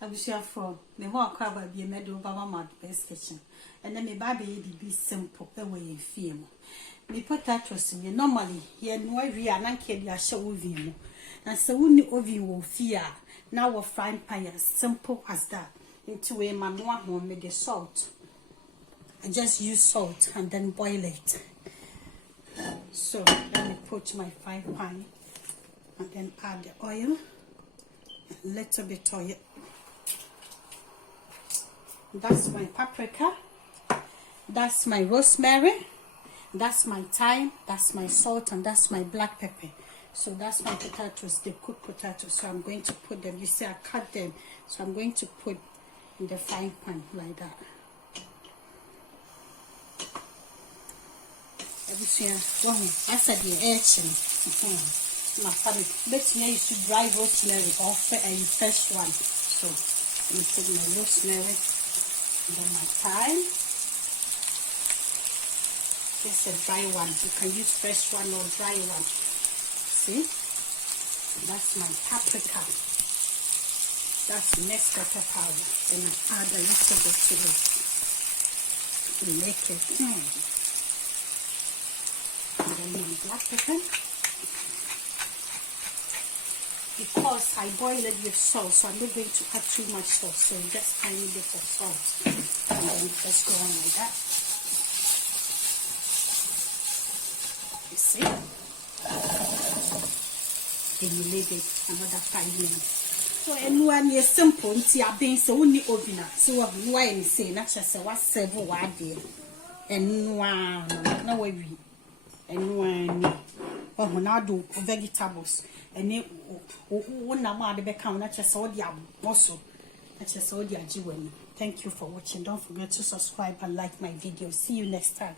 Abusia for me wa kwa ba bi me do baba ma best kitchen. And then me baby be simple away in film. Me potatoes me normally ye no awie ananke dia hye oven mu. Na se woni oven wo fia na wo frying pan as simple as that. Into a man no ho me the salt. I just use salt and then boil it. So let me put my frying pan and then add the oil, a little bit oil. That's my paprika, that's my rosemary, that's my thyme, that's my salt, and that's my black pepper. So that's my potatoes, the cooked potatoes. So I'm going to put them, you see I cut them, so I'm going to put in the frying pan like that. That's the action. My family, let me use to dry rosemary or a fresh one. So let me put my rosemary and then my thyme. Just a dry one. You can use fresh one or dry one. See? That's my paprika. That's mixed pepper powder. Then I add a little bit to it to make it. And then my black pepper. Because I boil it with salt, so I'm not going to add too much salt. So just tiny bit of salt. And then just go on like that. You see? Then you leave it another 5 minutes. So anyone is simple, see I've been so only oven. So what why you say not just say what several what day. And one no way we and one when I do vegetables and it one na the back not just all the also not just all the. Thank you for watching. Don't forget to subscribe and like my video. See you next time.